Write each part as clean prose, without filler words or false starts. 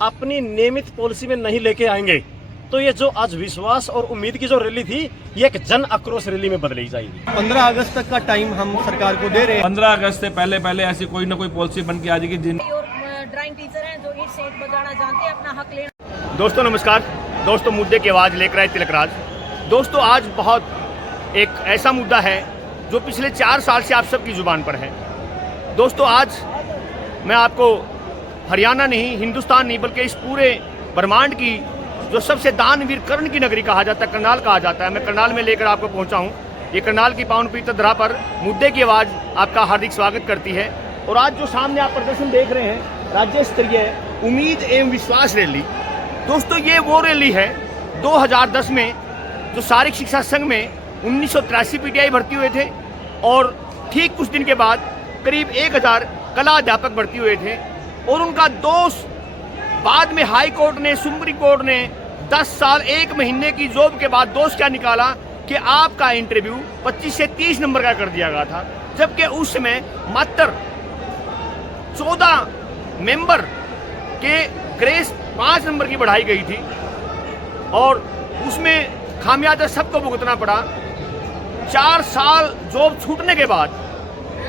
अपनी नियमित पॉलिसी में नहीं लेके आएंगे तो ये जो आज विश्वास और उम्मीद की जो रैली थी ये एक जन आक्रोश रैली में बदली जाएगी। 15 अगस्त तक का टाइम हम सरकार को दे रहे हैं। 15 अगस्त से पहले ऐसी कोई ना कोई पॉलिसी बन के आ जाएगी। जिन ड्राइंग टीचर हैं जो ईंट से ईंट बजाना जानते हैं, अपना हक लेना। दोस्तों नमस्कार। दोस्तों मुद्दे की आवाज़ लेकर आए तिलकराज। दोस्तों आज बहुत एक ऐसा मुद्दा है जो पिछले 4 साल से आप सबकी ज़ुबान पर है। दोस्तों आज मैं आपको हरियाणा नहीं, हिंदुस्तान नहीं, बल्कि इस पूरे ब्रह्मांड की जो सबसे दानवीर कर्ण की नगरी कहा जाता है, करनाल कहा जाता है, मैं करनाल में लेकर आपको पहुंचा हूं। ये करनाल की पावन पवित्र धरा पर मुद्दे की आवाज़ आपका हार्दिक स्वागत करती है। और आज जो सामने आप प्रदर्शन देख रहे हैं, राज्य स्तरीय उम्मीद एवं विश्वास रैली। दोस्तों ये वो रैली है 2010 में जो शारीरिक शिक्षा संघ में 1983 पीटीआई भर्ती हुए थे और ठीक कुछ दिन के बाद करीब 1000 कला अध्यापक भर्ती हुए थे। और उनका दोष बाद में हाई कोर्ट ने, सुप्रीम कोर्ट ने 10 साल 1 महीने की जॉब के बाद दोष क्या निकाला कि आपका इंटरव्यू 25 से 30 नंबर का कर दिया गया था, जबकि उस समय मात्र 14 मेंबर के ग्रेस 5 नंबर की बढ़ाई गई थी और उसमें खामियाजा सबको भुगतना पड़ा। 4 साल जॉब छूटने के बाद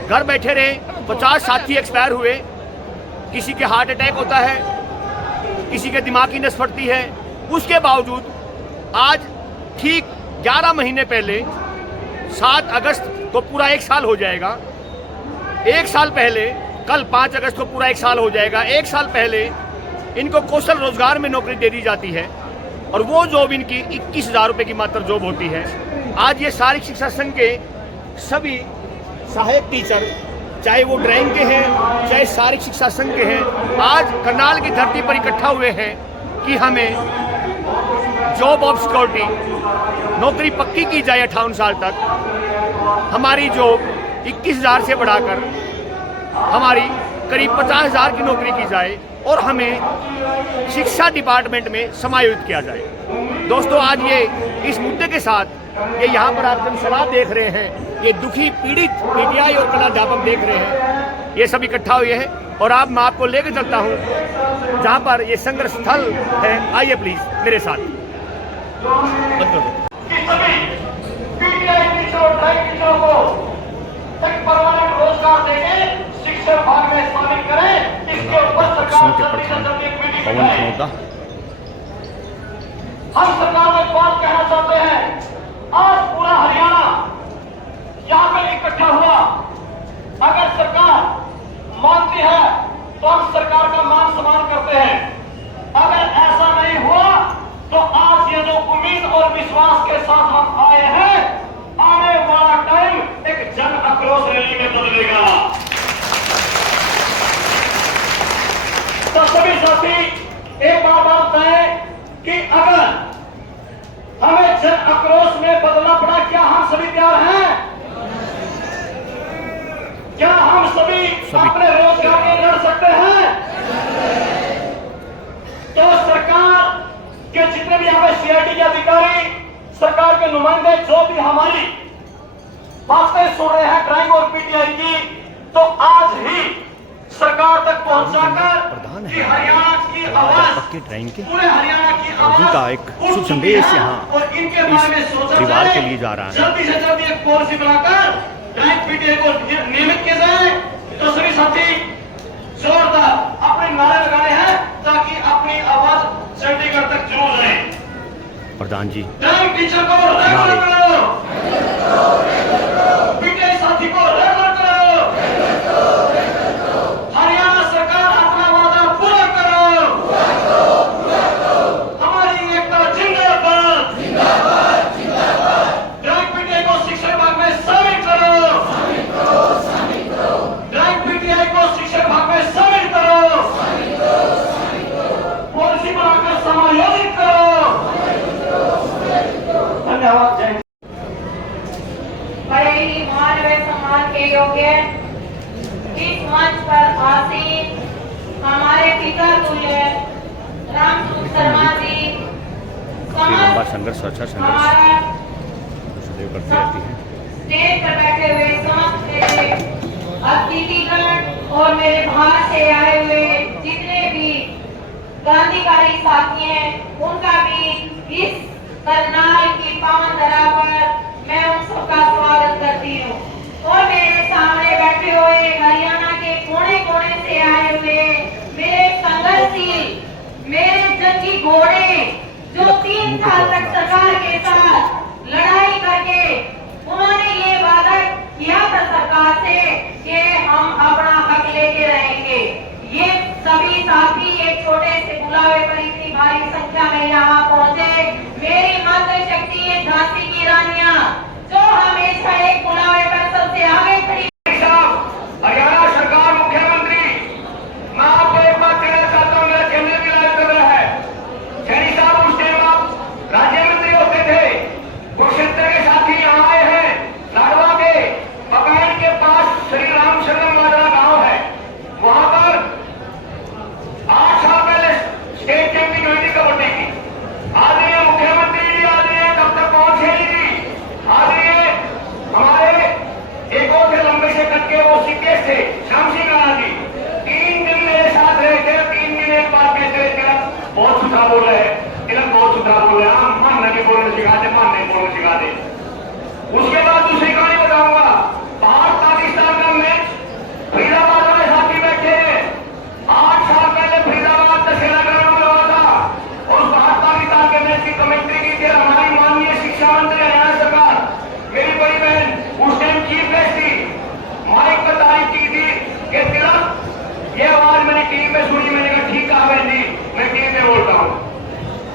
घर बैठे रहे, 50 साथी एक्सपायर हुए, किसी के हार्ट अटैक होता है, किसी के दिमाग की नस फटती है। उसके बावजूद आज ठीक 11 महीने पहले 7 अगस्त को पूरा 1 साल हो जाएगा। 1 साल पहले, कल 5 अगस्त को पूरा 1 साल हो जाएगा। 1 साल पहले इनको कौशल रोजगार में नौकरी दे दी जाती है और वो जॉब इनकी 21,000 रुपये की मात्र जॉब होती है। आज ये शारीरिक शिक्षा संघ के सभी सहायक टीचर, चाहे वो ड्राइंग के हैं, चाहे शारीरिक शिक्षा संघ के हैं, आज करनाल की धरती पर इकट्ठा हुए हैं कि हमें जॉब ऑफ सिक्योरिटी, नौकरी पक्की की जाए 58 साल तक। हमारी जॉब 21,000 से बढ़ाकर हमारी करीब 50,000 की नौकरी की जाए और हमें शिक्षा डिपार्टमेंट में समायोजित किया जाए। दोस्तों आज ये इस मुद्दे के साथ ये यहाँ पर आप जनसभा देख रहे हैं, ये दुखी पीड़ित पीटीआई और कला अध्यापक देख रहे हैं, ये सब इकट्ठा हुए हैं। और अब मैं आपको लेकर चलता हूँ जहाँ पर ये संघर्ष स्थल है। आइए प्लीज मेरे साथ। रोजगार देंगे, शिक्षा भाग में शामिल करें। इसके ऊपर हम सरकार में बात कहना चाहते हैं। आज पूरा हरियाणा यहाँ पर इकट्ठा हुआ। अगर सरकार मानती है तो हम सरकार का मान सम्मान करते हैं। अगर ऐसा नहीं हुआ तो आज ये जो उम्मीद और विश्वास के साथ हम आए हैं, आने वाला टाइम एक जन आक्रोश रैली में बदलेगा। तो सभी साथी एक बात है कि अगर हमें जन आक्रोश में बदलना पड़ा, क्या हम सभी तैयार हैं? क्या हम सभी अपने रोजगार के लड़ सकते हैं? तो सरकार के जितने भी हमें सीआईडी के अधिकारी, सरकार के नुमाइंदे जो भी हमारी बातें सुन रहे हैं ड्राइंग और पीटीआई की, तो आज ही सरकार तक पहुंचाकर कि हरियाणा की आवाज, पूरे हरियाणा की आवाज का एक शुभ संदेश यहाँ और इनके बारे में सोचा परिवार जाए। के लिए जा रहा है। जल्दी से जल्दी एक पॉलिसी बनाकर ड्राइंग पीटीआई को नियमित किया जाए। तो सभी साथी जोरदार अपने नारे लगाने हैं ताकि अपनी आवाज चंडीगढ़ तक जरूर जाए। प्रधान जी ड्राइंग टीचर को रेगुलर करो, पीटीआई साथी को रेगुलर करो, हरियाणा सरकार अपना वादा पूरा करो, हमारी एकता जिंदाबाद, ड्राइंग पीटीआई को शिक्षा विभाग में शामिल करो, ड्राइंग पीटीआई को शिक्षा विभाग में शामिल करो, पॉलिसी बनाकर समायोजित करो। धन्यवाद। जय बड़े ही मान व सम्मान के योग्य इस मंच पर आसीन हमारे पिता तुल्य रामसूख शर्मा जी, लंबा संघर्ष, अच्छा संघर्ष करती रहती है। स्टेज पर बैठे हुए समस्त मेरे अतिथिगण और मेरे बाहर से आए हुए जितने भी क्रांतिकारी साथी हैं, उनका भी इस करनाल की पावन धरा पर मैं उन सबका स्वागत करती हूँ। और मेरे सामने बैठे हुए हरियाणा के कोने कोने से आए हुए मेरे संघर्षशील, मेरे जंगी घोड़े, जो 3 साल तक सरकार के साथ लड़ाई करके उन्होंने ये वादा किया था सरकार से कि हम अपना हक लेके रहेंगे। ये सभी साथी एक छोटे से बुलावे पर इतनी भारी संख्या में यहाँ पहुंचे। मेरी मातृशक्ति ये झांसी की रानियां जो हमेशा एक बुलावे पर सबसे आगे खड़ी। हरियाणा सरकार मुख्यमंत्री, मैं आपको एक बात कहना चाहता हूँ, मेरा चैनल भी लाइव कर रहा है। सैनी साहब उस टाइम आप राज्य मंत्री होते थे, कुरुक्षेत्र के साथी यहाँ आए हैं, लाडवा के पकाइन के पास श्री राम शरण वाला गांव है, वहां पर 8 साल पहले स्टेट चैंपियन हुई थी कबड्डी की। आदरणीय मुख्यमंत्री जी, आदरणीय कब तक पहुंचे जी, आदरणीय हमारे एक और थे लंबे से कट के वो सीकेस थे श्याम सिंह राणा जी, 3 दिन मेरे साथ रहे थे। 3 दिन एक बार कहते रहे तिलक बहुत सुथरा बोल रहे हैं, तिलक बहुत सुथरा बोल रहे हैं, हम मानना नहीं बोलने सिखा दे, मानने बोलने सिखा दे। उसके बाद दूसरी कहानी बताऊंगा, भारत पाकिस्तान का मैच फरीदाबाद वाले साथी बैठे हैं। 8 साल पहले फरीदाबाद दशहरा ग्राउंड में हुआ था और उस भारत पाकिस्तान के मैच की कमेंट्री की थी हमारी माननीय शिक्षा मंत्री हरियाणा सरकार, मेरी बड़ी बहन उस टाइम चीफ गेस्ट थी, माइक पर तारीफ की थी कि तिलक ये आवाज मैंने टीवी में सुनी, मैंने कहा ठीक है बहन जी, मैं टीवी में बोलता हूँ।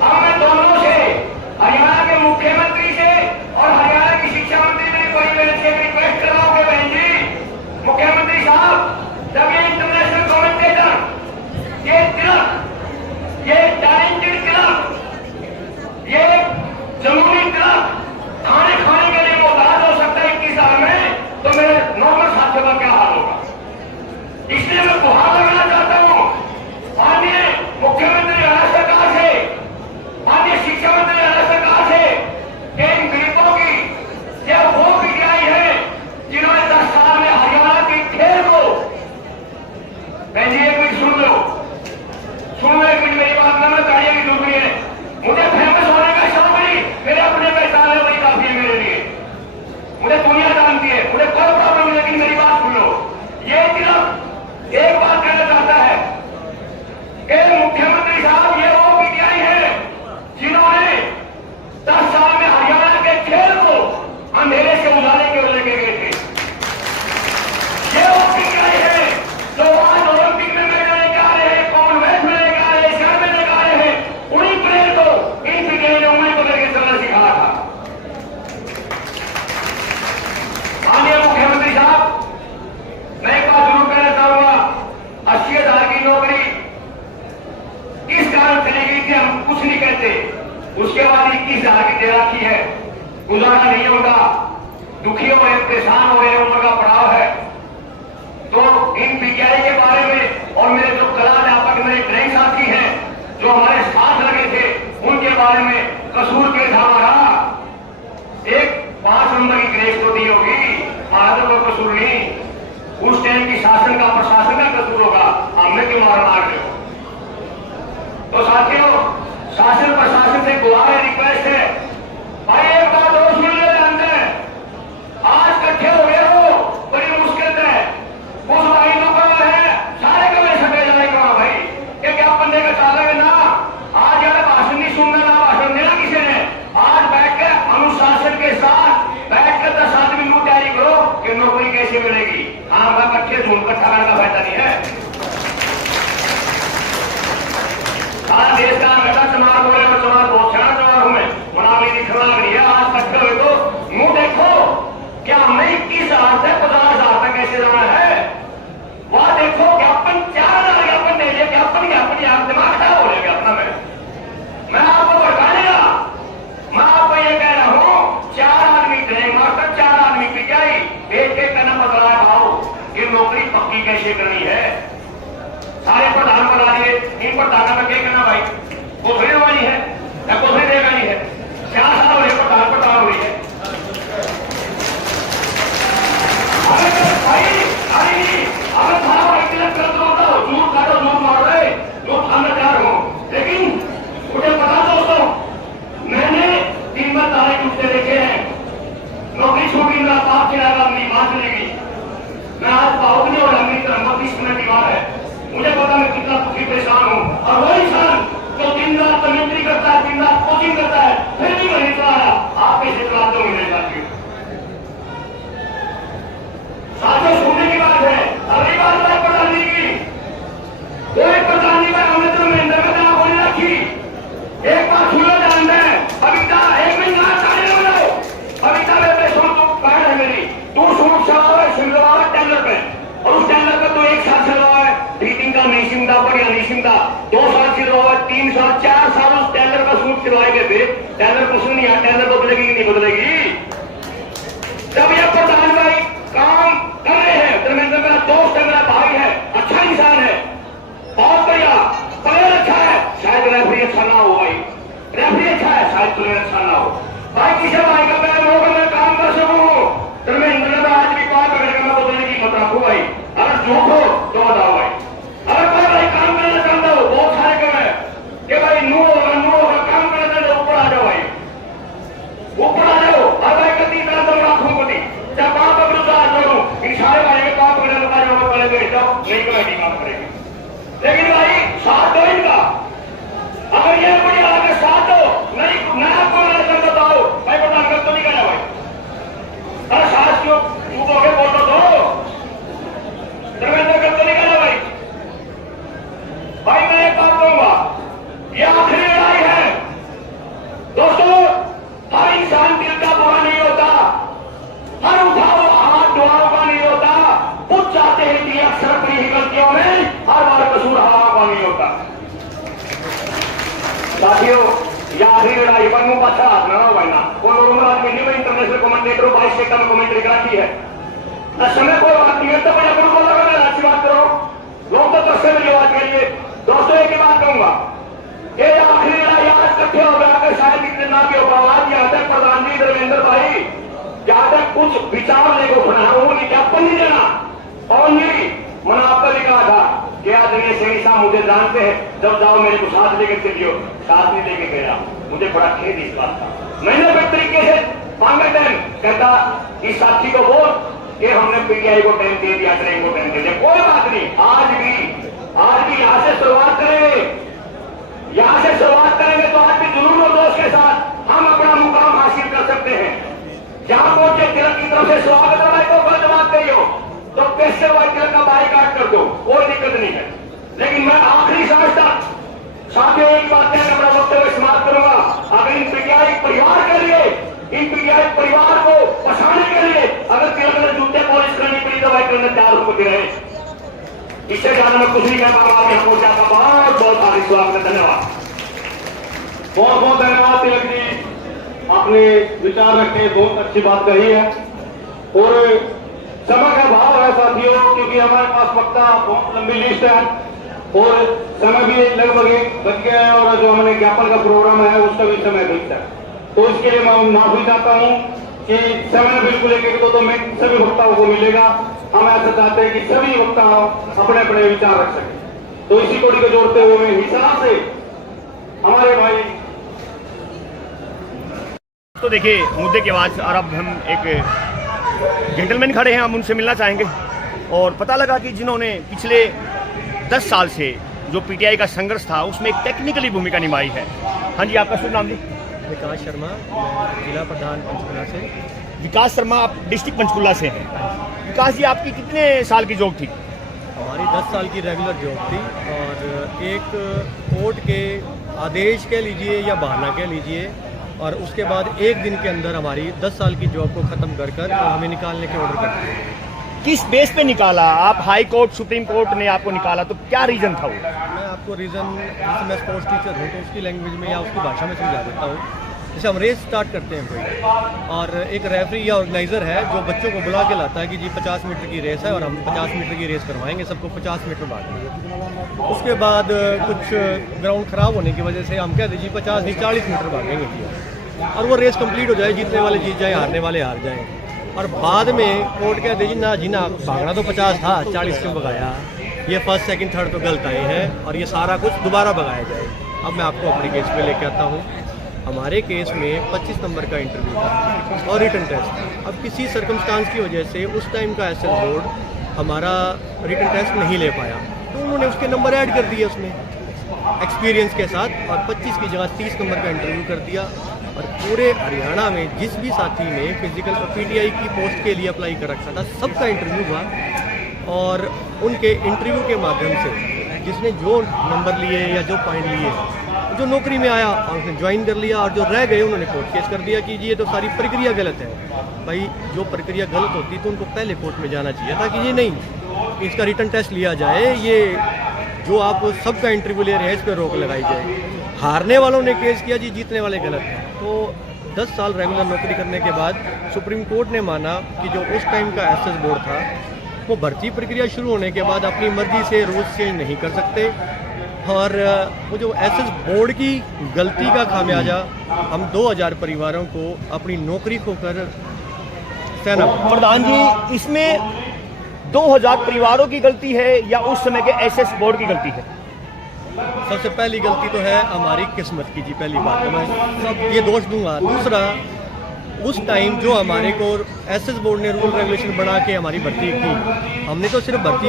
अब मैं दोनों से, हरियाणा के मुख्यमंत्री से और हरियाणा की शिक्षा मंत्री मेरी बड़ी बहन से रिक्वेस्ट कर रहा हूँ कि बहन जी, मुख्यमंत्री साहब, जब ये इंटरनेशनल कमेंटेटर, ये तिलक, ये टैलेंटेड तिलक, ये जमूरी तिलक खाने के लिए मोहताज हो सकता है 21 साल में, तो मेरे नॉर्मल साथियों का क्या हाल होगा। इसलिए मैं गुहार लगाना चाहता हूँ माननीय मुख्यमंत्री हरियाणा सरकार से, माननीय शिक्षा मंत्री हरियाणा सरकार से कि इन गरीबों की यह वो पीटीआई है जिन्होंने 10 साल में हरियाणा के खेल को, बहन जी एक मिनट सुन लो, एक मिनट मेरी बात ना, मैं गाड़ियां की जरूरी है, मुझे फेमस होने का शौक नहीं, मेरे अपने पहचान है, वही काफी है मेरे लिए, मुझे दुनिया जानती है, मुझे कोई प्रॉब्लम नहीं, लेकिन मेरी बात सुन लो। ये तिलक एक बात कहना चाहता है कि मुख्यमंत्री साहब, ये वो पीटीआई है जिन्होंने 10 साल में हरियाणा के खेल को अंधेरे से उजाले की ओर लेके गए थे। ये वो पीटीआई है जो आज ओलंपिक में मेडल लेके आ रहे हैं, कॉमनवेल्थ में लेके आ रहे हैं, शहर में लेके आ रहे हैं, उन्हीं प्लेयर को इन पीटीआई ने उंगली पकड़ के चलना सिखाया था। माननीय मुख्यमंत्री साहब, मैं एक बात जरूर कहना चाहूंगा, 80,000 की नौकरी किस कारण चलेगी कि हम कुछ नहीं कहते, उसके बाद 21,000 की तैराकी है, गुजारा नहीं होगा, दुखी हो रहे, परेशान हो रहे, उम्र का पड़ाव है। तो इन पीटीआई के बारे में और मेरे जो कला अध्यापक, मेरे ड्राइंग साथी हैं जो हमारे साथ लगे थे, उनके बारे में कसूर के था हमारा, एक 5 नंबर की ग्रेस तो दी होगी, हमारा तो कोई कसूर नहीं, उस टाइम की शासन का, प्रशासन का कसूर होगा, हमने क्यों मार रहे हो। तो साथियों, शासन प्रशासन से गुहार है, रिक्वेस्ट है, भाई एक बात और सुन ले, जानते हैं आज इकट्ठे हो गए हो, बड़ी मुश्किल है, उस भाई लोग है सारे को मैं सके जाएगा भाई, क्या बंदे का चालेगा ना, आज यार भाषण नहीं सुनना, ना भाषण देना किसी ने, आज बैठ के अनुशासन के साथ बैठ कर 10 आदमी नो तैयारी करो कि नौकरी कैसे मिलेगी। हाँ, इकट्ठे झूम इकट्ठा करने का फायदा नहीं है। सारा देश का बेटा चमार हो रहे, और चमार बहुत छड़ा चमार हूं मैं, मनाली दिखना लग रही है, आज इकट्ठे हुए तो मुंह देखो, क्या हमने 21,000 से 50,000 तक कैसे जाना है, वह देखो ज्ञापन 4 ज्ञापन दे दिए, ज्ञापन आप दिमाग खराब हो रहे अपना। मैं आपको भड़काने का, मैं आपको ये कह रहा हूं, 4 आदमी थे मास्टर, 4 आदमी पिटाई, एक कहना बदला है भाव कि नौकरी पक्की कैसे करनी है। सारे प्रधान बना दिए, इन प्रधानों में क्या करना भाई, कोठरी वाली है या कोठरी देगा नहीं है, 4 साल हो रहे प्रधान हुई है। अगर भाई तिलक कर दो, झूठ काटो, झूठ मारो, झूठ समझदार हो, साथियों सुनने की बात है। अगली बात है प्रधान जी की। कोई प्रधान जी का हमने तो महेंद्र में ना बोली रखी। एक बार सुनो जानते हैं कविता, एक मिनट ना ताली बजाओ। कविता में सुन, तू बहन है मेरी, तू सूट चलाओ है, सिलवाओ है टेलर पे, और उस टेलर पे तो एक साल चलाओ है, फिटिंग का नहीं सिमता, बढ़िया नहीं सिमता, 2 साल सिलवाओ है, 3 साल 4 साल उस टेलर का सूट सिलवाए गए थे। टेलर पसंद नहीं आया, टेलर बदलेगी कि नहीं बदलेगी? जब ये प्रधान भाई काम कर रहे हैं, धर्मेंद्र मेरा दोस्त है, मेरा भाई है, अच्छा इंसान है, बहुत बढ़िया, प्लेयर अच्छा है, शायद रेफरी अच्छा ना हो भाई, रेफरी अच्छा है, शायद प्लेयर अच्छा ना हो भाई। किसी भाई का मैं मौका में काम कर सकूं, धर्मेंद्र ने आज भी काम करेगा, मैं बदलने की मत रखूं भाई। अगर झूठ हो तो बताओ भाई। अगर कोई भाई काम करना चाहता हो, बहुत सारे कम है कि भाई नू होगा काम करना चाहते हो, ऊपर आ जाओ भाई, ऊपर आ जाओ। और भाई कति तरह तो राखूं कति जब वहां पर विरोधार करूं, इन सारे भाई के काम करने लगा जाओ, पहले भेज जाओ, नहीं कमेटी काम करेगी। लेकिन भाई साथ दो इनका, अगर ये कोई आगे साथ दो, नहीं नया कोई बताओ भाई, प्रधान कर तो नहीं करना भाई। अरे साथ क्यों चुप हो गए, बोलो दो, धर्मेंद्र कर तो नहीं करना भाई। भाई मैं एक बात कहूंगा, ये आखिरी लड़ाई है दोस्तों। हर इंसान दिल का बुरा नहीं होता, हर उठाओ हाथ दुआओं का नहीं होता। कुछ चाहते हैं कि अक्सर अपनी ही गलतियों में हर बार कसूर हवा का नहीं होता। साथियों या आखिरी लड़ाई पर मुंह अच्छा हाथ ना हो भाई ना, कोई और आदमी नहीं, मैं इंटरनेशनल कमेंटेटर 22 सेकंड में कमेंट्री कराती है ना, समय कोई बात नहीं है, तो मैं बिल्कुल लगा मैं अच्छी बात करो, लोग तो कससे मेरी बात करिए। दोस्तों एक ही बात कहूंगा, ये आखिरी लड़ाई आज इकट्ठे हो गया, अगर शायद इतने ना भी हो आज यहाँ तक प्रधान जी धर्मेंद्र भाई जहां तक कुछ विचार लेकर उठना वो विज्ञापन नहीं देना, और नहीं मैंने आपका भी कहा था कि आदरणीय सैनी साहब मुझे जानते हैं, जब जाओ मेरे को साथ लेकर चलियो, साथ नहीं लेके गया, मुझे बड़ा खेद इस बात का। मैंने एक तरीके से मांगा टाइम, कहता इस साथी को बोल कि हमने पीटीआई को टाइम दे दिया, ट्रेन को टाइम दे दिया, कोई बात नहीं, आज भी यहां से शुरुआत करेंगे, यहां से शुरुआत करेंगे तो आज भी जुनून और जोश के साथ हम अपना मुकाम हासिल कर सकते हैं। जहां पहुंचे तिलक की तरफ से स्वागत है भाई, तो गलत बात कही हो तो कैसे भाई तिलक का बाइकाट कर दो, कोई दिक्कत नहीं है। लेकिन मैं आखिरी सांस तक साथियों एक बात कहकर अपना वक्तव्य समाप्त करूंगा, अगर इन पीटीआई परिवार के लिए, इन पीटीआई परिवार को बचाने के लिए अगर तिलक ने जूते पॉलिश करनी पड़ी तो भाई करने तैयार होकर रहे, इससे ज्यादा मैं कुछ नहीं कह पाऊंगा। आपको क्या बहुत बहुत हार्दिक स्वागत है, धन्यवाद, बहुत बहुत धन्यवाद तिलक जी, आपने विचार रखे, बहुत अच्छी बात कही है। और समय का भाव है साथियों, क्योंकि हमारे पास वक्ता बहुत लंबी लिस्ट है और समय भी लगभग बच गया है, और जो हमने ज्ञापन का प्रोग्राम है उसका भी समय फिक्स है, तो इसके लिए मैं माफी चाहता हूं कि समय बिल्कुल 1-2 मिनट सभी वक्ताओं को मिलेगा। हम ऐसा चाहते हैं कि सभी वक्ता अपने अपने विचार रख सकें, तो इसी कोड़ी को जोड़ते हुए हिसाब से हमारे भाई। तो देखिए मुद्दे के बाद और अब हम एक जेंटलमैन खड़े हैं, हम उनसे मिलना चाहेंगे, और पता लगा कि जिन्होंने पिछले 10 साल से जो पीटीआई का संघर्ष था उसमें एक टेक्निकली भूमिका निभाई है। हाँ जी, आपका शुभ नाम जी? विकास शर्मा, जिला प्रधान पंचकुला से। विकास शर्मा, आप डिस्ट्रिक्ट पंचकुला से हैं। विकास जी, आपकी कितने साल की जॉब थी? हमारी 10 साल की रेगुलर जॉब थी, और एक कोर्ट के आदेश कह लीजिए या बहाना कह लीजिए, और उसके बाद एक दिन के अंदर हमारी 10 साल की जॉब को ख़त्म कर हमें निकालने के ऑर्डर करते हैं। किस बेस पे निकाला? आप हाई कोर्ट, सुप्रीम कोर्ट ने आपको निकाला, तो क्या रीज़न था वो? मैं आपको रीज़न, जैसे मैं स्पोर्ट्स टीचर हूँ तो उसकी लैंग्वेज में या उसकी भाषा में समझा देता हूँ। जैसे हम रेस स्टार्ट करते हैं कोई, और एक रेफरी या ऑर्गेनाइज़र है जो बच्चों को बुला के लाता है कि जी 50 मीटर की रेस है और हम 50 मीटर की रेस करवाएंगे, सबको 50 मीटर भागेंगे। उसके बाद कुछ ग्राउंड ख़राब होने की वजह से हम कह दीजिए 50 नहीं 40 मीटर भागेंगे जी, और वो रेस कंप्लीट हो जाए, जीतने वाले जीत जाए, हारने वाले हार जाएँ। और बाद में कोर्ट कह दीजिए ना जी ना, भागना तो 50 था, 40 क्यों भगाया, ये फर्स्ट सेकंड थर्ड तो गलत आए हैं और ये सारा कुछ दोबारा भगाया जाए। अब मैं आपको अपने केस पे लेके आता हूँ। हमारे केस में 25 नंबर का इंटरव्यू था और रिटन टेस्ट। अब किसी सर्कमस्टांस की वजह से उस टाइम का एसएल बोर्ड हमारा रिटन टेस्ट नहीं ले पाया, तो उन्होंने उसके नंबर ऐड कर दिए उसमें एक्सपीरियंस के साथ, और 25 की जगह 30 नंबर का इंटरव्यू कर दिया। और पूरे हरियाणा में जिस भी साथी ने फिजिकल पीटीआई की पोस्ट के लिए अप्लाई कर रखा था सबका इंटरव्यू हुआ और उनके इंटरव्यू के माध्यम से जिसने जो नंबर लिए या जो पॉइंट लिए, जो नौकरी में आया और उसने ज्वाइन कर लिया, और जो रह गए उन्होंने कोर्ट केस कर दिया कि ये तो सारी प्रक्रिया गलत है। भाई जो प्रक्रिया गलत होती तो उनको पहले कोर्ट में जाना चाहिए था कि ये नहीं, इसका रिटर्न टेस्ट लिया जाए, ये जो आप सबका इंटरव्यू ले रहे हैं इस पर रोक लगाई जाए। हारने वालों ने केस किया जी, जीतने वाले गलत हैं। तो 10 साल रेगुलर नौकरी करने के बाद सुप्रीम कोर्ट ने माना कि जो उस टाइम का एसएस बोर्ड था वो भर्ती प्रक्रिया शुरू होने के बाद अपनी मर्जी से रूल्स चेंज नहीं कर सकते, और वो जो एसएस बोर्ड की गलती का खामियाजा हम 2000 परिवारों को अपनी नौकरी खोकर सहना। प्रधान जी, इसमें 2000 परिवारों की गलती है या उस समय के एसएस बोर्ड की गलती है? सबसे पहली गलती तो है हमारी किस्मत की जी, पहली बात तो मैं सब ये दोष दूंगा। दूसरा, उस टाइम जो हमारे को एसएस बोर्ड ने रूल रेगुलेशन बना के हमारी भर्ती की, हमने तो सिर्फ भर्ती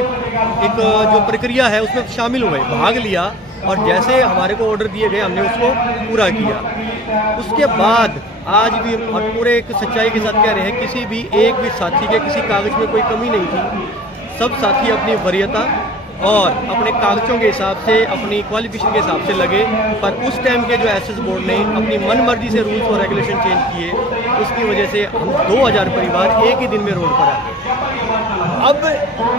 एक जो प्रक्रिया है उसमें शामिल हुए, भाग लिया, और जैसे हमारे को ऑर्डर दिए गए हमने उसको पूरा किया। उसके बाद आज भी हम पूरे एक सच्चाई के साथ कह रहे हैं, किसी भी एक भी साथी के किसी कागज़ में कोई कमी नहीं थी। सब साथी अपनी वरीयता और अपने कागजों के हिसाब से, अपनी क्वालिफिकेशन के हिसाब से लगे, पर उस टाइम के जो एसएस बोर्ड ने अपनी मनमर्जी से रूल्स और रेगुलेशन चेंज किए, उसकी वजह से हम 2000 परिवार एक ही दिन में रोड पर आ गए। अब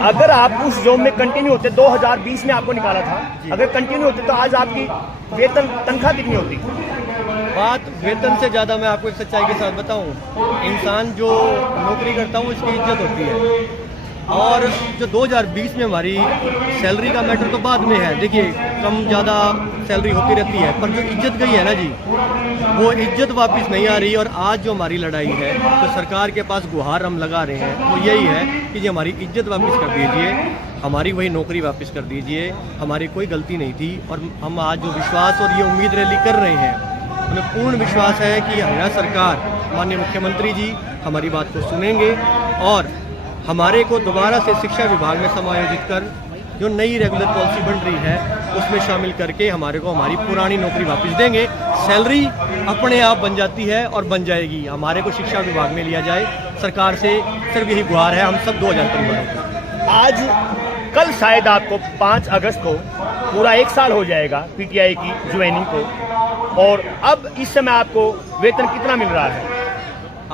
अगर आप उस जॉब में कंटिन्यू होते, 2020 में आपको निकाला था, अगर कंटिन्यू होते तो आज आपकी वेतन तनख्वाह कितनी होती? बात वेतन से ज़्यादा मैं आपको एक सच्चाई के साथ बताऊं, इंसान जो नौकरी करता है वो इसकी इज्जत होती है। और जो 2020 में हमारी सैलरी का मैटर तो बाद में है, देखिए कम ज़्यादा सैलरी होती रहती है, पर जो इज्जत गई है ना जी, वो इज्जत वापस नहीं आ रही। और आज जो हमारी लड़ाई है, तो सरकार के पास गुहार हम लगा रहे हैं, वो यही है कि जी हमारी इज्जत वापस कर दीजिए, हमारी वही नौकरी वापस कर दीजिए, हमारी कोई गलती नहीं थी। और हम आज जो विश्वास और ये उम्मीद रैली कर रहे हैं, हमें पूर्ण विश्वास है कि हरियाणा सरकार, माननीय मुख्यमंत्री जी हमारी बात को सुनेंगे और हमारे को दोबारा से शिक्षा विभाग में समायोजित कर जो नई रेगुलर पॉलिसी बन रही है उसमें शामिल करके हमारे को हमारी पुरानी नौकरी वापस देंगे। सैलरी अपने आप बन जाती है और बन जाएगी, हमारे को शिक्षा विभाग में लिया जाए। सरकार से सिर्फ यही गुहार है हम सब 2000 परिवारों को। आज कल शायद आपको 5 अगस्त को पूरा 1 साल हो जाएगा पीटीआई की ज्वाइनिंग को, और अब इस समय आपको वेतन कितना मिल रहा है?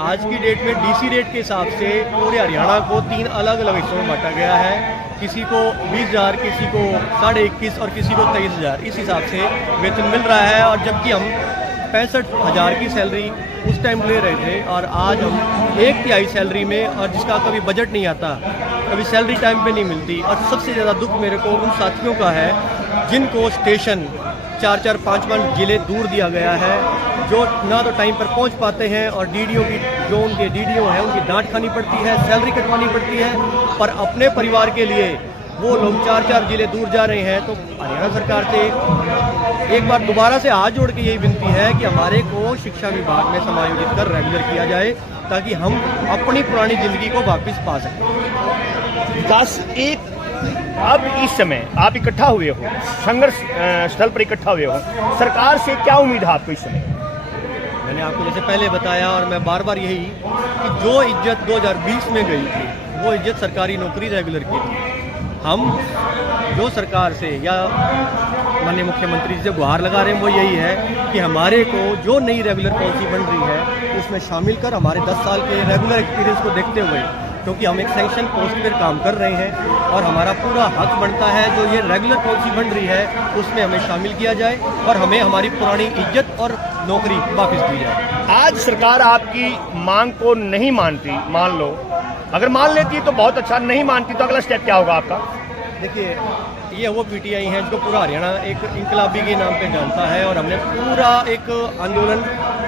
आज की डेट में डीसी रेट के हिसाब से पूरे हरियाणा को 3 अलग अलग हिस्सों में बांटा गया है। किसी को 20,000, किसी को 21,500 और किसी को 23,000, इस हिसाब से वेतन मिल रहा है। और जबकि हम 65,000 की सैलरी उस टाइम ले रहे थे, और आज हम 1/3 सैलरी में, और जिसका कभी बजट नहीं आता, कभी सैलरी टाइम पे नहीं मिलती। और सबसे ज़्यादा दुख मेरे को उन साथियों का है जिनको स्टेशन 4-4, 5-5 जिले दूर दिया गया है, जो ना तो टाइम पर पहुंच पाते हैं, और डीडीओ की जो उनके डीडीओ हैं उनकी डांट खानी पड़ती है, सैलरी कटवानी पड़ती है, पर अपने परिवार के लिए वो लोग 4-4 जिले दूर जा रहे हैं। तो हरियाणा सरकार से एक बार दोबारा से हाथ जोड़ के यही विनती है कि हमारे को शिक्षा विभाग में समायोजित कर रेगुलर किया जाए, ताकि हम अपनी पुरानी ज़िंदगी को वापस पा सकें। विकास, एक अब इस समय आप इकट्ठा हुए हो, संघर्ष स्थल पर इकट्ठा हुए हो, सरकार से क्या उम्मीद है आपको इस समय? मैंने आपको जैसे पहले बताया, और मैं बार बार यही कि जो इज्जत 2020 में गई थी वो इज्जत सरकारी नौकरी रेगुलर की थी। हम जो सरकार से या माननीय मुख्यमंत्री से गुहार लगा रहे हैं वो यही है कि हमारे को जो नई रेगुलर पॉलिसी बन रही है उसमें शामिल कर हमारे 10 साल के रेगुलर एक्सपीरियंस को देखते हुए, क्योंकि हम एक सैंक्शन पोस्ट पर काम कर रहे हैं और हमारा पूरा हक बनता है जो ये रेगुलर पॉलिसी बन रही है उसमें हमें शामिल किया जाए और हमें हमारी पुरानी इज्जत और नौकरी वापस दी जाए। आज सरकार आपकी मांग को नहीं मानती, मान लो अगर मान लेती है तो बहुत अच्छा, नहीं मानती तो अगला स्टेप क्या होगा आपका? देखिए, ये वो पीटीआई है जिसको पूरा हरियाणा एक इनकलाबी के नाम पे जानता है, और हमने पूरा एक आंदोलन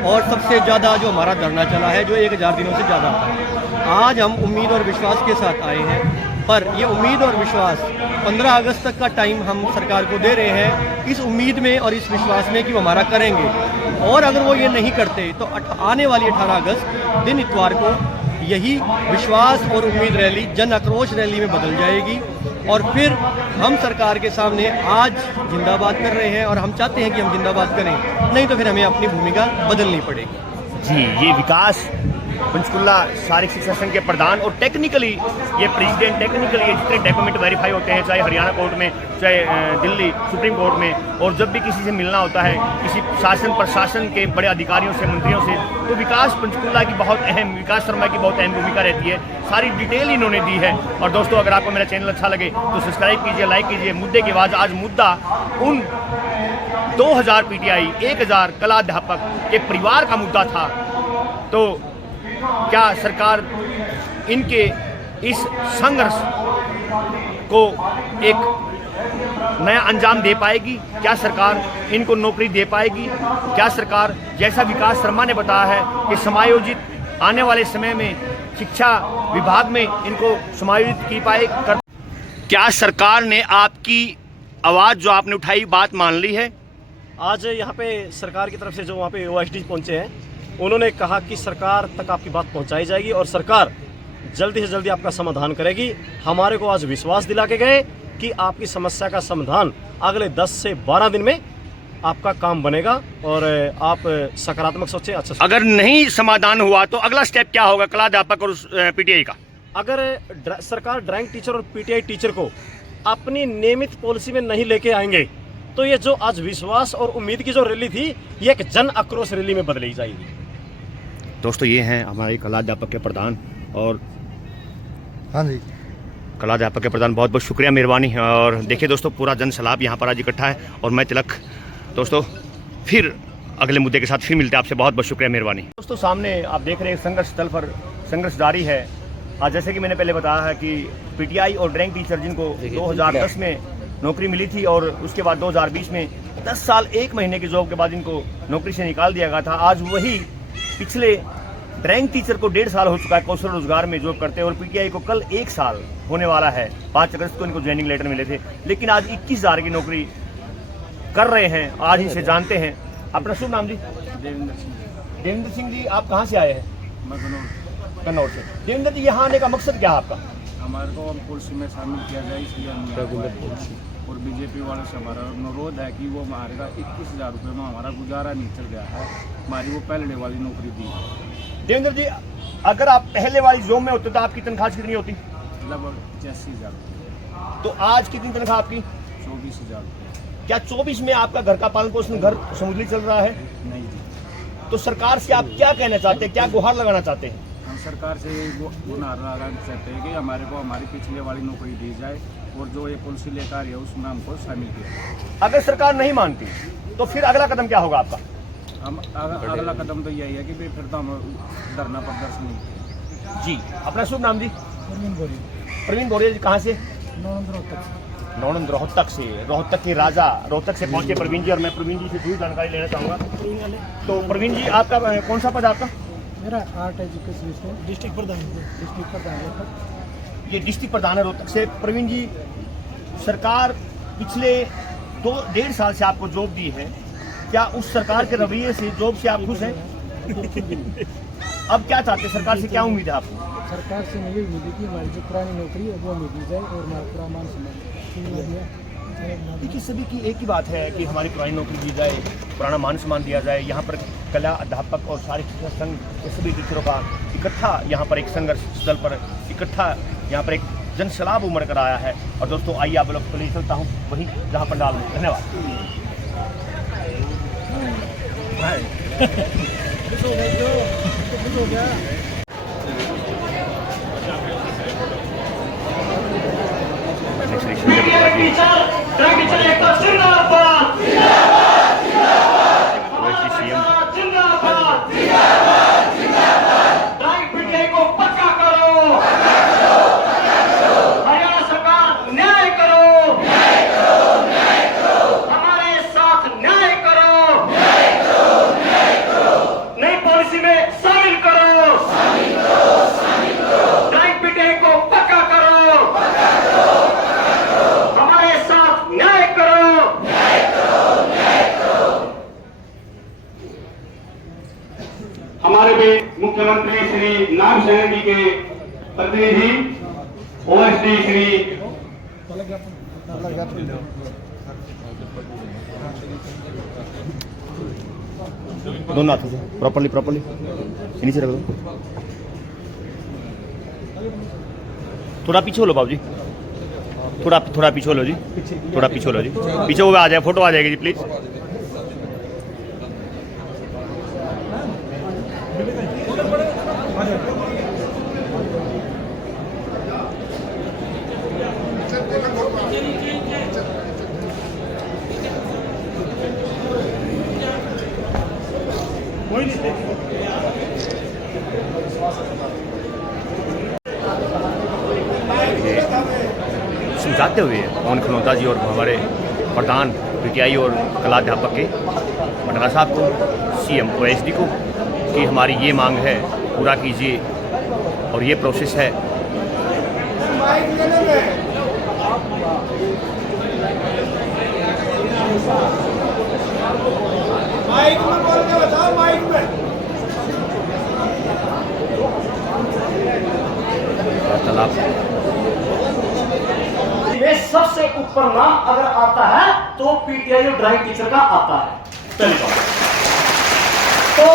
और सबसे ज़्यादा जो हमारा धरना चला है जो 1000 दिनों से ज़्यादा था। आज हम उम्मीद और विश्वास के साथ आए हैं, पर ये उम्मीद और विश्वास 15 अगस्त तक का टाइम हम सरकार को दे रहे हैं, इस उम्मीद में और इस विश्वास में कि वो हमारा करेंगे। और अगर वो ये नहीं करते तो आने वाली 18 अगस्त दिन इतवार को यही विश्वास और उम्मीद रैली जन आक्रोश रैली में बदल जाएगी। और फिर हम सरकार के सामने आज जिंदाबाद कर रहे हैं और हम चाहते हैं कि हम जिंदाबाद करें, नहीं तो फिर हमें अपनी भूमिका बदलनी पड़ेगी। जी, ये विकास पंचकुला शारीरिक शिक्षा संघ के प्रधान और टेक्निकली ये प्रेसिडेंट, टेक्निकली ये जितने डॉक्यूमेंट वेरीफाई होते हैं, चाहे हरियाणा कोर्ट में, चाहे दिल्ली सुप्रीम कोर्ट में, और जब भी किसी से मिलना होता है, किसी शासन प्रशासन के बड़े अधिकारियों से, मंत्रियों से, तो विकास पंचकुला की बहुत अहम, विकास शर्मा की बहुत अहम भूमिका रहती है। सारी डिटेल इन्होंने दी है। और दोस्तों, अगर आपको मेरा चैनल अच्छा लगे तो सब्सक्राइब कीजिए, लाइक कीजिए। मुद्दे की आवाज़, आज मुद्दा उन 2000 PTI 1000 कला अध्यापक के परिवार का मुद्दा था। तो क्या सरकार इनके इस संघर्ष को एक नया अंजाम दे पाएगी? क्या सरकार इनको नौकरी दे पाएगी? क्या सरकार, जैसा विकास शर्मा ने बताया है कि समायोजित आने वाले समय में शिक्षा विभाग में इनको समायोजित की पाएगी? क्या सरकार ने आपकी आवाज़ जो आपने उठाई बात मान ली है? आज यहाँ पे सरकार की तरफ से जो वहाँ पे OSD पहुँचे हैं, उन्होंने कहा कि सरकार तक आपकी बात पहुँचाई जाएगी और सरकार जल्दी से जल्दी आपका समाधान करेगी। हमारे को आज विश्वास दिला के गए कि आपकी समस्या का समाधान अगले 10 से 12 दिन में आपका काम बनेगा और आप सकारात्मक सोचें। अच्छा, अगर नहीं समाधान हुआ तो अगला स्टेप क्या होगा कला अध्यापक और PTI का? अगर सरकार ड्राइंग टीचर और PTI टीचर को अपनी नियमित पॉलिसी में नहीं लेके आएंगे तो ये जो आज विश्वास और उम्मीद की जो रैली थी, ये एक जन आक्रोश रैली में बदली जाएगी। दोस्तों, ये हैं हमारे कला अध्यापक के प्रधान। और हाँ जी, कला अध्यापक के प्रधान, बहुत बहुत शुक्रिया, मेहरबानी। और देखिए दोस्तों, पूरा जन सैलाब यहाँ पर आज इकट्ठा है और मैं तिलक। दोस्तों, फिर अगले मुद्दे के साथ फिर मिलते हैं आपसे। बहुत बहुत शुक्रिया, मेहरबानी। दोस्तों, सामने आप देख रहे हैं संघर्ष स्थल पर संघर्ष जारी है। आज जैसे कि मैंने पहले बताया है कि PTI और ड्राइंग टीचर जिनको 2010 में नौकरी मिली थी और उसके बाद 2020 में 10 साल 1 महीने की जॉब के बाद इनको नौकरी से निकाल दिया गया था, आज वही पिछले ड्राइंग टीचर को 1.5 साल हो चुका है कौशल रोजगार में जॉब करते हैं और PTI को कल 1 साल होने वाला है। 5 अगस्त को इनको ज्वाइनिंग लेटर मिले थे, लेकिन आज 21,000 की नौकरी कर रहे हैं। आज इनसे जानते हैं। अपना शुभ नाम जी? देवेंद्र सिंह जी, आप कहाँ से आए हैं? कन्नौर से। देवेंद्र जी, यहाँ आने का मकसद क्या है आपका? हमारे को पॉलिसी में शामिल किया जाए, इसलिए हम और बीजेपी वालों से हमारा अनुरोध है कि वो हमारे का 21,000 रुपये में हमारा गुजारा नहीं चल गया है। हमारी वो पहले वाली नौकरी दी है। देवेंद्र जी, अगर आप पहले वाली जॉब में होते तो आपकी तनख्वाह कितनी होती? लगभग 85,000। तो आज कितनी तनख्वाह आपकी? 24,000। क्या 24 में आपका घर का पालन पोषण, घर समूली चल रहा है? नहीं जी। तो सरकार से आप क्या कहना चाहते हैं, क्या गुहार लगाना चाहते हैं? हम सरकार से गुहार लगाना चाहते हैं कि हमारे को हमारी पिछले वाली नौकरी दी जाए और जो ये पॉलिसी लेकर आ रही है उसमें हमको शामिल किया जाए। अगर सरकार नहीं मानती तो फिर अगला कदम क्या होगा आपका? हम अगला कदम तो यही है कि फिर तो हम धरना प्रदर्शन। जी, अपना शुभ नाम जी? प्रवीण बोरिया जी, कहाँ से? नौनंद रोहतक से। रोहतक के राजा, रोहतक से पहुंचे प्रवीण जी और मैं प्रवीण जी से पूरी जानकारी लेना चाहूँगा। तो प्रवीण जी, आपका कौन सा पद आपका? मेरा आर्ट एजुकेशन डिस्ट्रिक्ट प्रधान ये डिस्ट्रिक्ट प्रधान है रोहतक से। प्रवीण जी, सरकार पिछले 2-1.5 साल से आपको जॉब दी है, क्या उस सरकार के रवैये से, जॉब से आप खुश हैं? अब क्या चाहते हैं, सरकार से क्या उम्मीद है आपको? सरकार से मेरी उम्मीद है कि हमारी जो पुरानी नौकरी है वो मिल जाए और हमारा पूरा मान सम्मान। देखिए, सभी की एक ही बात है कि हमारी पुरानी नौकरी दी जाए, पुराना मान सम्मान दिया जाए। यहाँ पर कला अध्यापक और शारीरिक शिक्षा संघ के सभी टीचरों का इकट्ठा यहाँ पर एक संघर्ष स्थल पर इकट्ठा यहाँ पर एक जन सैलाब उमड़ कर आया है। और दोस्तों, आइए आप लोग को ले चलता हूँ वहीं जहाँ पंडाल में। धन्यवाद। हमारे भी मुख्यमंत्री श्री नाग सेना जी के प्रतिनिधि OSD श्री दोनों हाथों से प्रॉपर्ली नीचे रख दो। थोड़ा पीछे हो लो बाबू जी, थोड़ा पीछे हो लो जी, थोड़ा पीछे हो लो जी, पीछे वो आ जाए, फोटो आ जाएगी जी प्लीज। समझाते हुए पवन खनौता जी और हमारे प्रधान पीटीआई और कला अध्यापक के पटना साहब को, सीएम ओएसडी को कि हमारी ये मांग है, पूरा कीजिए और ये प्रोसेस है। वार्तालाप में सबसे ऊपर नाम अगर आता है तो पीटीआई और ड्राइंग टीचर का आता है, पहली बात। तो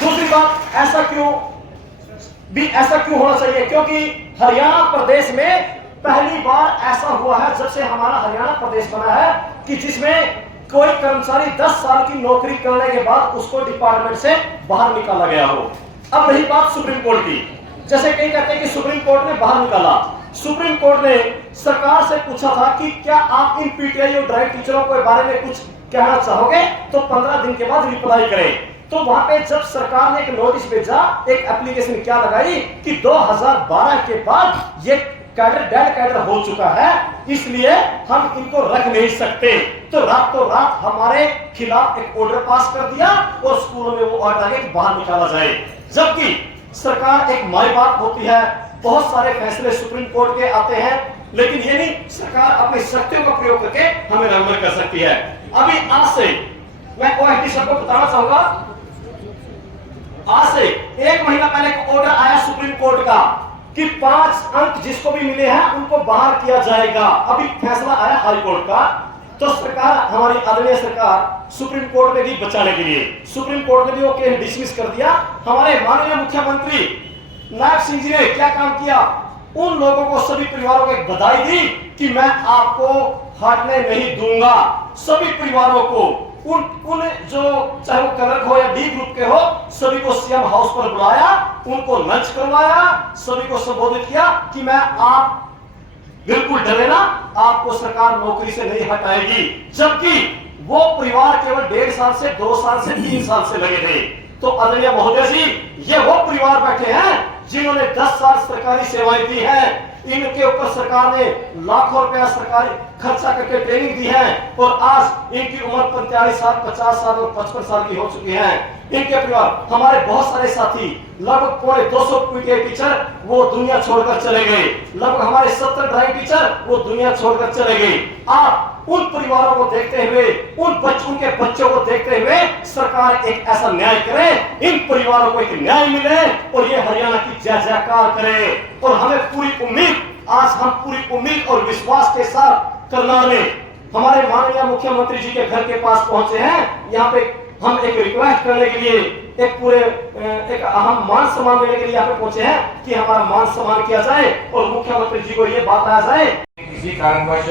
दूसरी बात, ऐसा क्यों होना चाहिए? क्योंकि हरियाणा प्रदेश में पहली बार ऐसा हुआ है जब से हमारा हरियाणा प्रदेश बना है कि जिसमें कोई कर्मचारी 10 साल की नौकरी करने के बाद उसको डिपार्टमेंट से बाहर निकाला गया हो। अब रही बात सुप्रीम कोर्ट की, जैसे कई कहते हैं कि सुप्रीम कोर्ट ने बाहर निकाला। सुप्रीम कोर्ट ने सरकार से पूछा था कि क्या आप इन पीटीआई और ड्राइंग टीचरों के बारे में कुछ कहना चाहोगे, तो 15 दिन के बाद रिप्लाई करें। तो वहां पे जब सरकार ने एक नोटिस भेजा, एक एप्लीकेशन क्या लगाई कि 2012 के बाद ये कैडर डेड कैडर हो चुका है, इसलिए हम इनको रख नहीं सकते। तो रातों रात हमारे खिलाफ एक ऑर्डर पास कर दिया और स्कूलों में वो ऑर्डर आगे बाहर निकाला जाए। जबकि सरकार एक माई बाप होती है, बहुत सारे फैसले सुप्रीम कोर्ट के आते हैं, लेकिन ये नहीं सरकार अपनी शक्तियों का प्रयोग करके हमें रंगमर कर सकती है। अभी आज से मैं ओएसडी सबको बताना चाहूंगा, आज से 1 महीना पहले एक ऑर्डर आया सुप्रीम कोर्ट का कि 5 अंक जिसको भी मिले हैं उनको बाहर किया जाएगा। अभी फैसला आया हाई कोर्ट का। तो सरकार, हमारी आदरणीय सरकार सुप्रीम कोर्ट में भी बचाने के लिए सुप्रीम कोर्ट ने भी वो केस डिसमिस कर दिया। हमारे माननीय मुख्यमंत्री नायब सिंह जी ने क्या काम किया, उन लोगों को, सभी परिवारों को एक बधाई दी कि मैं आपको हटने नहीं दूंगा। सभी परिवारों को, उन जो चाहे वो कलर हो या डी ग्रुप के हो, सभी को सीएम हाउस पर बुलाया, उनको लंच करवाया, सभी को संबोधित किया कि मैं आप बिल्कुल डरे ना, आपको सरकार नौकरी से नहीं हटाएगी। जबकि वो परिवार केवल 1.5 साल से 2 साल से 3 साल से लगे थे। तो आदरणीय महोदय जी, ये वो परिवार बैठे हैं जिन्होंने 10 साल सरकारी सेवाएं दी हैं। इनके ऊपर सरकार ने लाखों रुपया सरकारी खर्चा करके ट्रेनिंग दी है और आज इनकी उम्र 45 साल, 50 साल और 55 साल की हो चुकी है। इनके परिवार, हमारे बहुत सारे साथी, लगभग 250 पीटीआई टीचर वो दुनिया छोड़कर चले गए, लगभग हमारे 70 ड्राइंग टीचर वो दुनिया छोड़कर चले गए। आप उन परिवारों को देखते हुए, उनके बच्चों को देखते हुए सरकार एक ऐसा न्याय करे, इन परिवारों को एक न्याय मिले और ये हरियाणा की जय जयकार करे। और हमें पूरी उम्मीद, आज हम पूरी उम्मीद और विश्वास के साथ करनाल में हमारे माननीय मुख्यमंत्री जी के घर के पास पहुंचे हैं। यहाँ पे हम एक रिक्वेस्ट करने के लिए, एक अहम मान सम्मान देने के लिए यहाँ पे पहुंचे हैं कि हमारा मान सम्मान किया जाए और मुख्यमंत्री जी को ये बात आ जाए। किसी कारणवश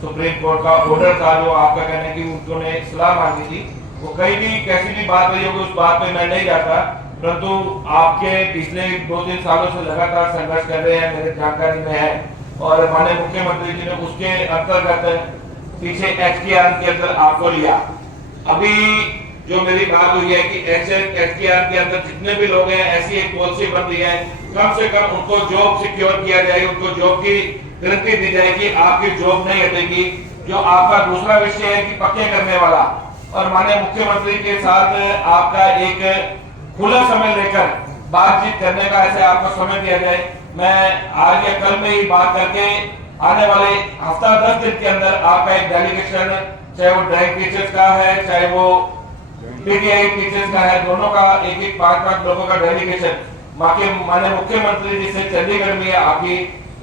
सुप्रीम कोर्ट का ऑर्डर था जो आपका कहने की उन्होंने सलाह मांगी थी, वो कहीं भी कैसी भी बात हुई होगी उस बात पे मैं नहीं जाता, परंतु आपके पिछले 2-3 सालों से लगातार संघर्ष कर रहे हैं, मेरे जानकारी में है। और माननीय मुख्यमंत्री जी ने उसके अंतर्गत पीछे एचटीआर के अंदर आपको लिया। अभी जो मेरी बात हुई है कि एचटीआर के अंदर जितने भी लोग हैं, ऐसी एक पॉलिसी बन रही है, कम से कम उनको जॉब सिक्योर किया जाए, उनको जॉब की गारंटी दी जाएगी, आपकी जॉब नहीं हटेगी। जो आपका दूसरा विषय है कि पक्के करने वाला, और माननीय मुख्यमंत्री के साथ आपका एक खुला समय लेकर बातचीत करने का ऐसे आपको समय दिया जाए। मैं आज या कल में ही बात करके आने वाले हफ्ता 10 दिन के अंदर आपका एक डेलीगेशन, चाहे वो ड्राइंग टीचर्स का है, चाहे वो पीटीआई टीचर्स का है, दोनों का एक 5-5 लोगों का डेलीगेशन माननीय मुख्यमंत्री जी से चंडीगढ़ में आपकी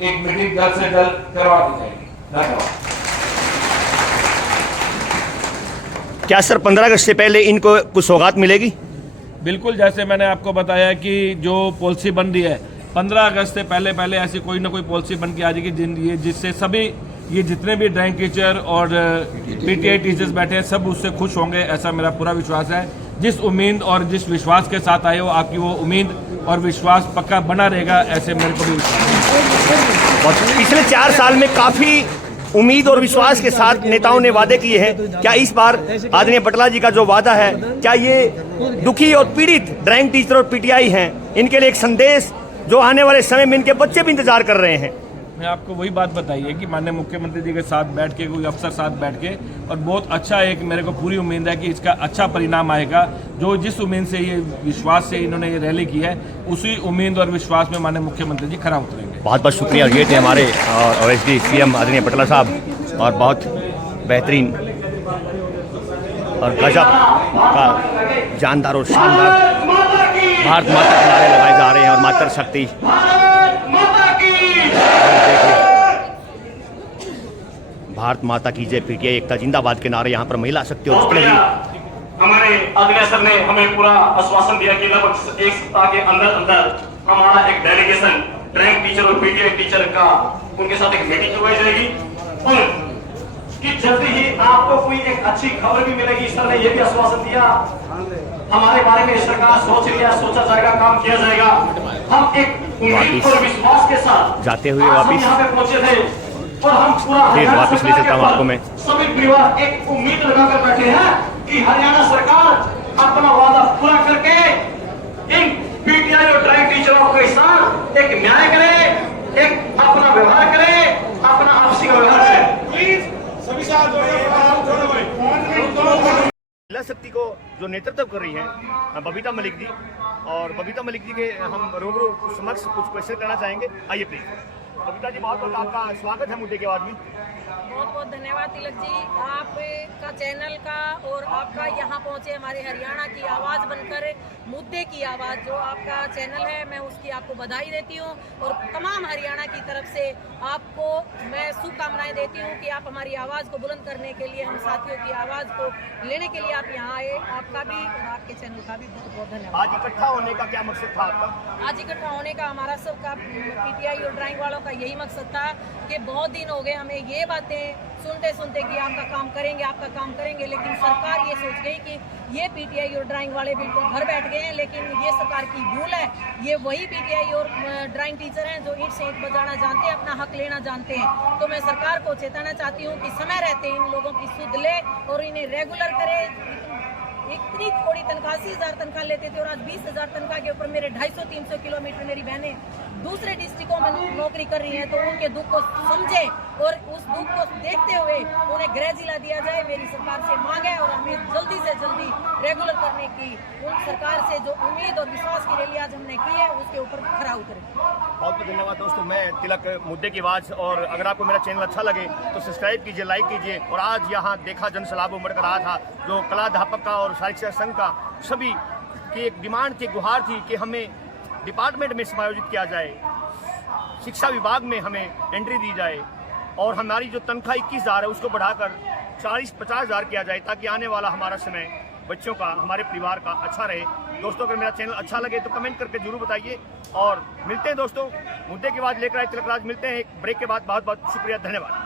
एक मीटिंग जल्द से जल्द करवा दी जाएगी। धन्यवाद। क्या सर 15 अगस्त से पहले इनको कुछ सौगात मिलेगी? बिल्कुल, जैसे मैंने आपको बताया कि जो पॉलिसी बन रही है 15 अगस्त से पहले ऐसी कोई ना कोई पॉलिसी बन के आ जाएगी जिससे सभी ये जितने भी ड्राइंग टीचर और पीटीआई टीचर्स बैठे हैं सब उससे खुश होंगे, ऐसा मेरा पूरा विश्वास है। जिस उम्मीद और जिस विश्वास के साथ आए हो, आपकी वो उम्मीद और विश्वास पक्का बना रहेगा, ऐसे मेरे को भी विश्वास है। पिछले 4 साल में काफ़ी उम्मीद और विश्वास के साथ नेताओं ने वादे किए हैं। क्या इस बार आदरणीय बटला जी का जो वादा है, क्या ये दुखी और पीड़ित ड्राइंग टीचर और पीटीआई हैं, इनके लिए एक संदेश जो आने वाले समय में इनके बच्चे भी इंतजार कर रहे हैं? मैं आपको वही बात बताई है कि माननीय मुख्यमंत्री जी के साथ बैठ के, कोई अफसर साथ बैठ के, और बहुत अच्छा एक मेरे को पूरी उम्मीद है कि इसका अच्छा परिणाम आएगा। जो जिस उम्मीद से ये विश्वास से इन्होंने ये रैली की है, उसी उम्मीद और विश्वास में माननीय मुख्यमंत्री जी खरा उतरेंगे। बहुत बहुत शुक्रिया। ये थे हमारे OSD CM आदरणीय बटला साहब, और बहुत बेहतरीन और गजब का जानदार और शानदार भारत माता के नारे लगाए जा रहे हैं और मातृशक्ति भारत माता की जय, पीटीआई एकता जिंदाबाद के नारे यहाँ पर महिला शक्ति और हमारे आदरणीय सर ने हमें पूरा आश्वासन दिया कि लगभग 1 सप्ताह के अंदर हमारा एक डेलीगेशन ड्राइंग टीचर और पीटीआई टीचर का उनके साथ एक मीटिंग करवाई जाएगी और कि जल्दी ही आपको कोई एक अच्छी खबर भी मिलेगी। सर ने यह भी आश्वासन दिया हमारे बारे में सरकार सोच रही है, सोचा जाएगा, काम किया जाएगा। हम एक उम्मीद और विश्वास के साथ जाते हुए वापिस यहाँ पे पहुंचे थे और हम पूरा वापिस ले चलता हूँ आपको मैं। सभी परिवार एक उम्मीद लगाकर बैठे हैं कि हरियाणा सरकार अपना वादा पूरा करके इन पीटीआई और ड्राइंग टीचरों के साथ एक न्याय करे, एक अपना व्यवहार करे, अपना आपसी का व्यवहार करे। प्लीज सभी साथ महिला शक्ति को जो नेतृत्व कर रही हैं बबीता मलिक जी, और बबीता मलिक जी के हम रूबरू समक्ष कुछ क्वेश्चन करना चाहेंगे। आइए प्लीज। बबीता जी, बहुत बहुत आपका स्वागत है मुद्दे के बाद में। बहुत बहुत धन्यवाद तिलक जी, आपका चैनल का और आपका यहाँ पहुँचे हमारे हरियाणा की आवाज़ बनकर, मुद्दे की आवाज़ जो आपका चैनल है, मैं उसकी आपको बधाई देती हूँ और तमाम हरियाणा की तरफ से आपको मैं शुभकामनाएं देती हूँ कि आप हमारी आवाज़ को बुलंद करने के लिए, हम साथियों की आवाज़ को लेने के लिए आप यहाँ आए। आपका भी और आपके चैनल का भी बहुत बहुत धन्यवाद। आज इकट्ठा होने का क्या मकसद था आपका? आज इकट्ठा होने का हमारा सबका पीटीआई और ड्राइंग वालों का यही मकसद था कि बहुत दिन हो गए हमें ये बातें सुनते सुनते कि आपका काम करेंगे, लेकिन सरकार ये सोच गई कि ये पीटीआई और ड्राइंग वाले बिल्कुल घर बैठ गए हैं, लेकिन ये सरकार की भूल है। ये वही पीटीआई और ड्राइंग टीचर हैं जो ईंट से ईंट बजाना जानते हैं, अपना हक लेना जानते हैं। तो मैं सरकार को चेताना चाहती हूँ कि समय रहते इन लोगों की सुध ले और इन्हें रेगुलर करे। इतनी थोड़ी तनख्वाह 80,000 तनख्वाह लेते थे और आज 20,000 तनख्वाह के ऊपर मेरे 250-300 किलोमीटर मेरी बहनें दूसरे डिस्ट्रिक्टों में नौकरी कर रही हैं। तो उनके दुख को समझे और उस दुख को देखते हुए उन्हें गृह जिला दिया जाए, मेरी सरकार से मांग है और हमें जल्दी से जल्दी रेगुलर करने की उन सरकार से जो उम्मीद और विश्वास की रैली आज हमने की है उसके ऊपर खरा उतरे। बहुत बहुत धन्यवाद दोस्तों। मैं तिलक, मुद्दे की आवाज़, और अगर आपको मेरा चैनल अच्छा लगे तो सब्सक्राइब कीजिए, लाइक कीजिए। और आज यहाँ देखा जन सैलाब उमड़ कर रहा था, जो कलाध्यापक का और शिक्षा संघ का सभी की एक डिमांड थी, गुहार थी कि हमें डिपार्टमेंट में समायोजित किया जाए, शिक्षा विभाग में हमें एंट्री दी जाए और हमारी जो तनख्वाह 21,000 है उसको बढ़ाकर 40-50,000 किया जाए, ताकि आने वाला हमारा समय बच्चों का, हमारे परिवार का अच्छा रहे। दोस्तों, अगर मेरा चैनल अच्छा लगे तो कमेंट करके जरूर बताइए और मिलते हैं दोस्तों मुद्दे के बाद लेकर आए तिलक राज। मिलते हैं एक ब्रेक के बाद। बहुत बहुत शुक्रिया, धन्यवाद।